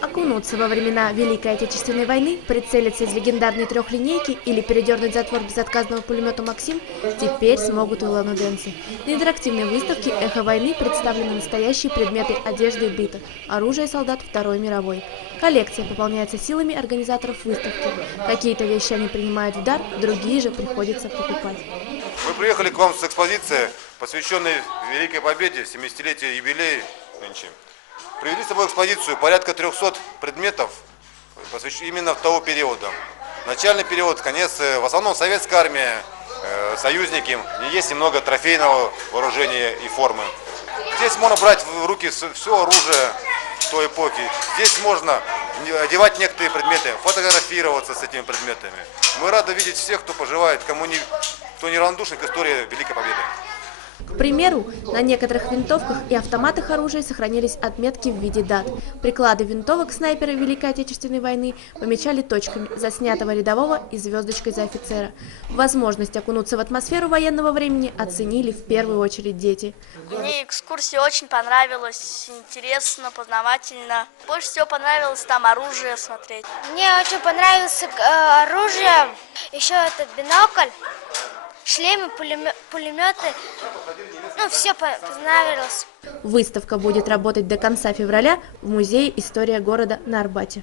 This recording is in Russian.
Окунуться во времена Великой Отечественной войны, прицелиться из легендарной трехлинейки или передернуть затвор безотказного пулемета «Максим» теперь смогут улан-удэнцы. На интерактивной выставке «Эхо войны» представлены настоящие предметы одежды и быта, оружие солдат Второй мировой. Коллекция пополняется силами организаторов выставки. Какие-то вещи они принимают в дар, другие же приходится покупать. Мы приехали к вам с экспозицией, посвященной Великой Победе, 70-летию юбилея нынче. Привели с собой экспозицию порядка 300 предметов, именно того периода. Начальный период, конец, в основном советская армия, союзники, и есть немного трофейного вооружения и формы. Здесь можно брать в руки все оружие той эпохи. Здесь можно одевать некоторые предметы, фотографироваться с этими предметами. Мы рады видеть всех, кто пожелает, кто не равнодушен к истории Великой Победы. К примеру, на некоторых винтовках и автоматах оружия сохранились отметки в виде дат. Приклады винтовок снайпера Великой Отечественной войны помечали точками за снятого рядового и звездочкой за офицера. Возможность окунуться в атмосферу военного времени оценили в первую очередь дети. Мне экскурсия очень понравилась, интересно, познавательно. Больше всего понравилось там оружие смотреть. Мне очень понравилось оружие, еще этот бинокль. Шлемы, пулеметы, все понравилось. Выставка будет работать до конца февраля в музее «История города» на Арбате.